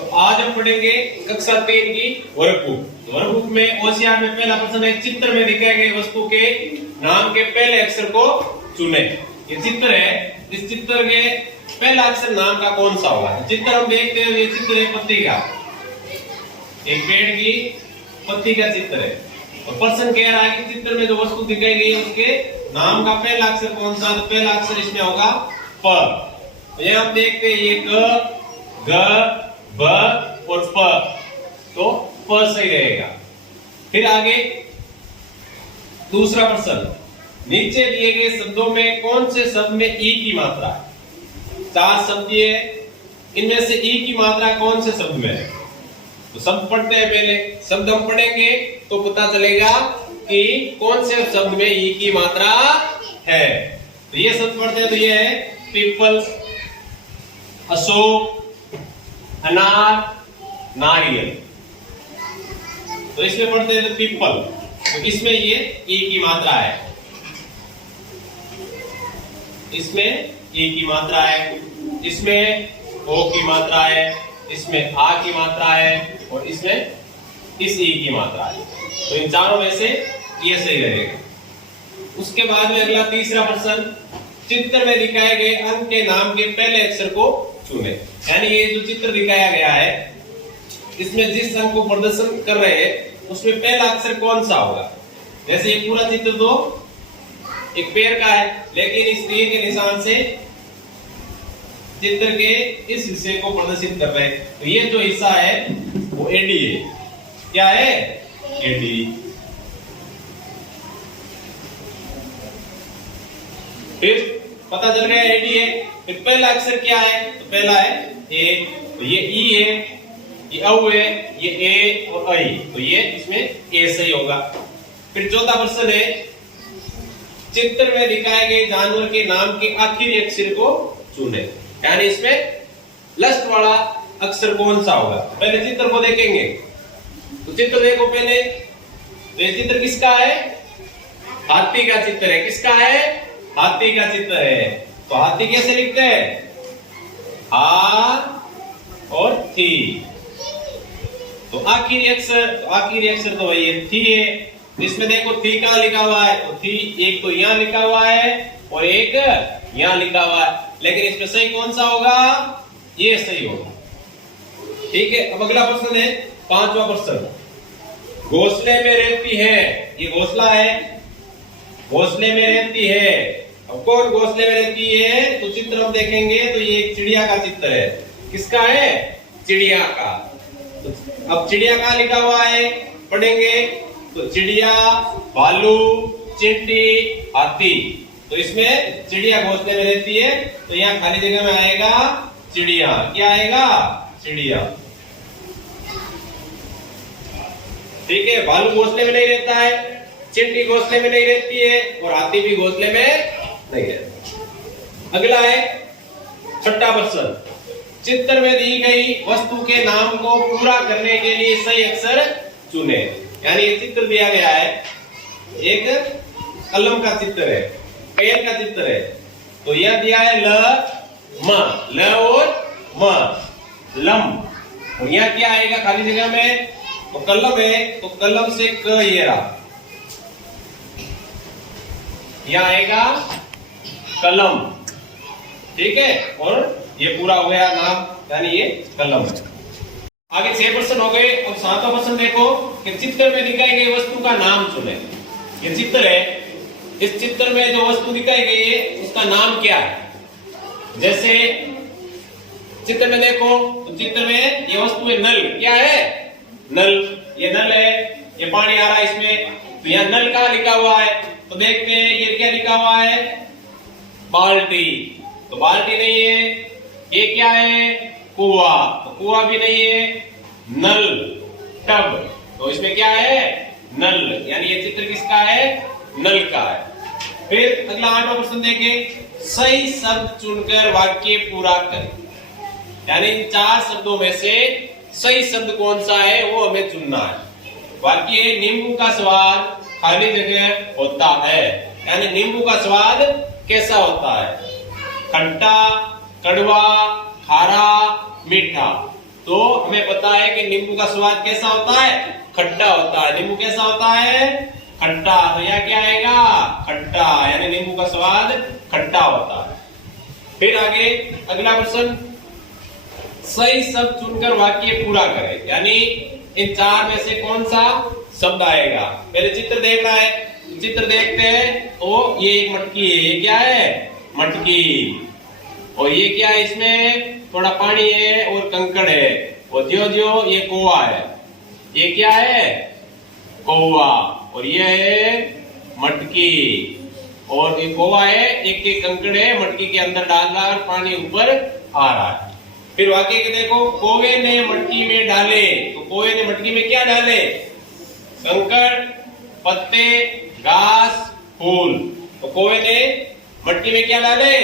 तो आज हम पढ़ेंगे कक्षा 3 की वर्कबुक। वर्कबुक में ओसीआर में पहला प्रश्न है, चित्र में दिखाए गए वस्तु के नाम के पहले अक्षर को चुने। ये चित्र है, इस चित्र के पहला अक्षर नाम का कौन सा होगा? चित्र हम देखते हैं, ये चित्र है पत्ती का, एक पेड़ की पत्ती का चित्र है। और प्रश्न कह रहा है कि चित्र में जो वस्तु दिखाई गई है उसके नाम का पहला अक्षर कौन सा? तो पहला अक्षर इसमें होगा प। तो ये हम देखते हैं, ये क, ग, ब और प, तो प सही रहेगा। फिर आगे दूसरा प्रश्न, नीचे दिए गए शब्दों में कौन से शब्द में ई की मात्रा है? 4 शब्द है, इनमें से ई की मात्रा कौन से शब्द में है? तो शब्द पढ़ते हैं पहले। शब्द हम पढ़ेंगे तो पता चलेगा कि कौन से शब्द में ई की मात्रा है। तो ये शब्द पढ़ते हैं, तो ये है पीपल, अशोक, अनार, नारियल। तो इसमें पढ़ते हैं तो पीपल, तो इसमें ये ई की मात्रा है, इसमें ई की मात्रा है, इसमें ओ की मात्रा है, इसमें आ की मात्रा है और इसमें इस ई की मात्रा है। तो इन चारों में से ये सही रहेगा। उसके बाद में अगला तीसरा प्रश्न, चित्र में दिखाए गए अंक के नाम के पहले अक्षर को चुने। यानी ये जो चित्र दिखाया गया है, इसमें जिस अंक को प्रदर्शन कर रहे हैं उसमें पहला अक्षर कौन सा होगा? जैसे ये पूरा चित्र तो एक पेड़ का है, लेकिन इस तीर के निशान से चित्र के इस हिस्से को प्रदर्शित कर रहे हैं। तो ये जो हिस्सा है वो एडी है। क्या है? एडी। फिर पता चल गया एडी है। फिर पहला अक्षर क्या है? तो पहला है ए, तो ये ई है, ये औ है, ये ए और आई, तो ये इसमें ए सही होगा। फिर चौथा प्रश्न है, चित्र में दिखाए गए जानवर के नाम के आखिरी अक्षर को चुने। यानी इसमें लास्ट वाला अक्षर कौन सा होगा? पहले चित्र को देखेंगे, तो चित्र देखो पहले। ये चित्र किसका है? हाथी का चित्र है। किसका है? हाथी का चित्र है। तो हाथी कैसे लिखते हैं? हा और थी। तो आखिरी अक्षर तो ये थी है। इसमें देखो थी कहां लिखा हुआ है? तो थी एक तो यहां लिखा हुआ है और एक यहां लिखा हुआ है, लेकिन इसमें सही कौन सा होगा? ये सही होगा। ठीक है। अब अगला प्रश्न है, पांचवा प्रश्न, घोंसले में रहती है। ये घोंसला है, घोंसले में रहती है। अब कौन घोंसले में रहती है? तो चित्र हम देखेंगे तो ये एक चिड़िया का चित्र है। किसका है? चिड़िया का। तो अब चिड़िया कहां लिखा हुआ है? पढ़ेंगे तो चिड़िया, भालू, चींटी, हाथी। तो इसमें चिड़िया घोंसले में रहती है, तो यहाँ खाली जगह में आएगा चिड़िया। क्या आएगा? चिड़िया। ठीक है। भालू घोंसले में नहीं रहता है, चींटी घोंसले में नहीं रहती है और हाथी भी घोंसले में नहीं रहता। अगला है छठा प्रश्न, चित्र में दी गई वस्तु के नाम को पूरा करने के लिए सही अक्षर चुने। यानी ये चित्र दिया गया है, एक कलम का चित्र है, पेन का चित्र है। तो यह दिया है ल म, ल और म, लम। और यह क्या आएगा खाली जगह में? तो कलम है, तो कलम से क ये रहा, यह आएगा कलम। ठीक है। और ये पूरा हो गया नाम, यानी ये कलम है। आगे 6 प्रश्न हो गए। अब 7वां प्रश्न देखो कि चित्र में दिखाई गई वस्तु का नाम चुने। ये चित्र है, इस चित्र में जो वस्तु दिखाई गई है उसका नाम क्या है? जैसे चित्र में देखो, तो चित्र में ये वस्तु है नल। क्या है? नल। ये नल है, ये पानी आ रहा है इसमें, तो यहाँ नल कहां लिखा हुआ है? तो देखते हैं ये क्या लिखा हुआ है? बाल्टी। तो बाल्टी नहीं है। ये क्या है? कुआ। तो कुआ भी नहीं है। नल, टब। तो इसमें क्या है? नल। यानी ये चित्र किसका है? नल का है। फिर अगला 8वां प्रश्न देखें, सही शब्द चुनकर वाक्य पूरा करें। यानी इन 4 शब्दों में से सही शब्द कौन सा है वो हमें चुनना है। वाक्य, नींबू का स्वाद खाली जगह होता है। यानी नींबू का स्वाद कैसा होता है? खट्टा, कड़वा, खारा, मीठा। तो हमें पता है कि नींबू का स्वाद कैसा होता है, खट्टा होता है। नींबू कैसा होता है, खट्टा। तो यह क्या आएगा, खट्टा, यानी नींबू का स्वाद खट्टा होता है। फिर आगे अगला प्रश्न, सही शब्द चुनकर वाक्य पूरा करें, यानी इन चार में से कौन सा शब्द आएगा। पहले चित्र देखना है, चित्र देखते हैं। तो ये एक मटकी है, ये क्या है, मटकी। और ये क्या है, इसमें थोड़ा पानी है और कंकड़ है। और ज्यो ज्यो ये कौवा है, ये क्या है, कौवा। और ये है मटकी, और ये कौवा है, एक कंकड़ है, मटकी के अंदर डाल रहा है, पानी ऊपर आ रहा है। फिर वाक्य के देखो, कौवे ने मटकी में डाले। तो कौवे ने मटकी में क्या डाले, कंकड़, पत्ते, घास, फूल। तो कौवे ने मटकी में क्या डाले,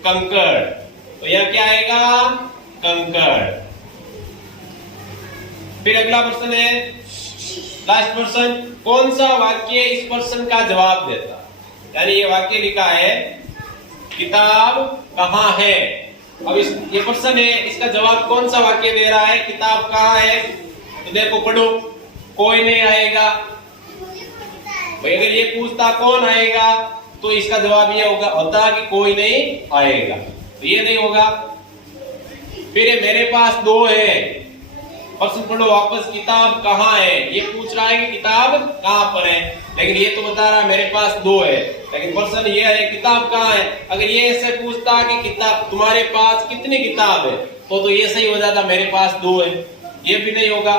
कंकड़। तो यह क्या आएगा, कंकड़। फिर अगला प्रश्न है, लास्ट प्रश्न, कौन सा वाक्य इस प्रश्न का जवाब देता। यानी ये वाक्य लिखा है, किताब कहाँ है। अब ये प्रश्न है, इसका जवाब कौन सा वाक्य दे रहा है, किताब कहाँ है। तो देखो पढ़ो, कोई नहीं आएगा। भाई अगर ये पूछता कौन आएगा, तो इसका जवाब ये होता कि कोई नहीं आएगा। तो ये नहीं होगा। फिर मेरे पास दो है, प्रश्न पढ़ो वापस, किताब कहाँ है। ये पूछ रहा है कि किताब कहाँ पर है, लेकिन ये तो बता रहा है मेरे पास दो है। लेकिन प्रश्न ये है, किताब कहाँ है। अगर ये ऐसे पूछता कि किताब तुम्हारे पास कितनी किताब है, तो ये सही हो जाता, मेरे पास दो है। ये भी नहीं होगा।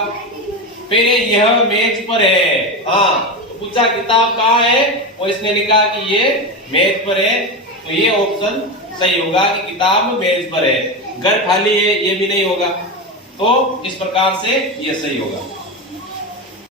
फिर यह मेज पर है, हाँ, तो पूछा किताब कहाँ है, और इसने लिखा कि ये मेज पर है। तो ये ऑप्शन सही होगा कि किताब मेज पर है। घर खाली है, ये भी नहीं होगा। तो इस प्रकार से ये सही होगा।